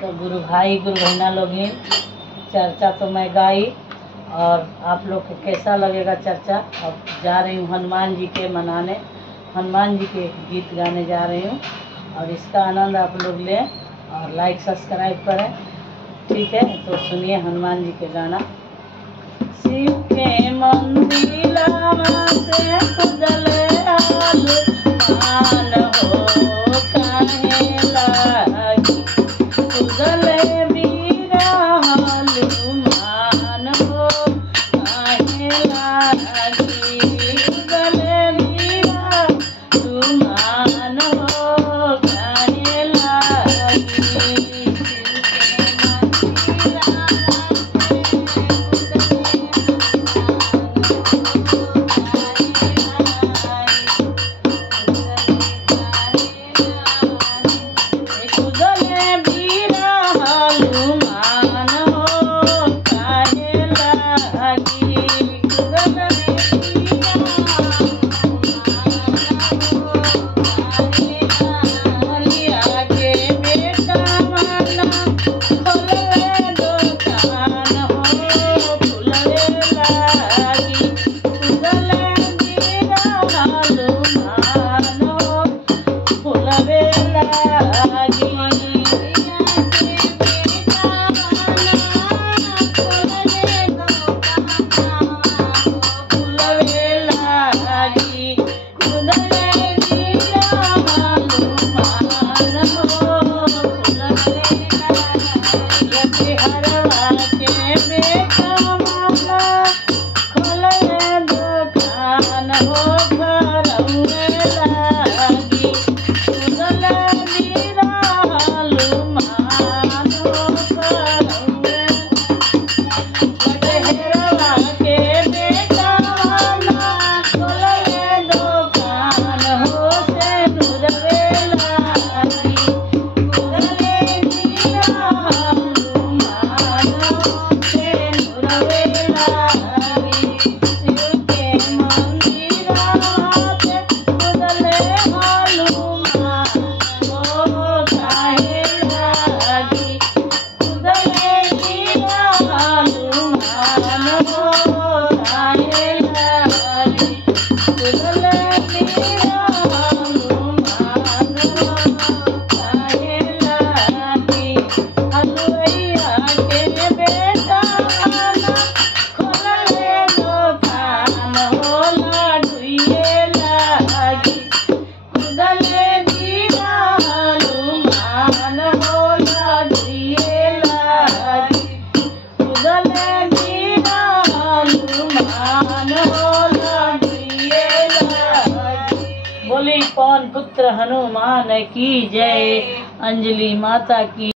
तो गुरु भाई गुरु बहना लोग हैं, चर्चा तो मैं गाई और आप लोग को कैसा लगेगा चर्चा। अब जा रही हूँ हनुमान जी के मनाने, हनुमान जी के गीत गाने जा रही हूँ और इसका आनंद आप लोग लें और लाइक सब्सक्राइब करें। ठीक है, तो सुनिए हनुमान जी के गाना। शिव के मंदिर से खुदले हनुमान हो काहे लागी, खुदले वीरा हनुमान हो काहे लागी, खुदले वीरा हनुमान हो काहे लागी। बोली पवन पुत्र हनुमान की जय, अंजलि माता की।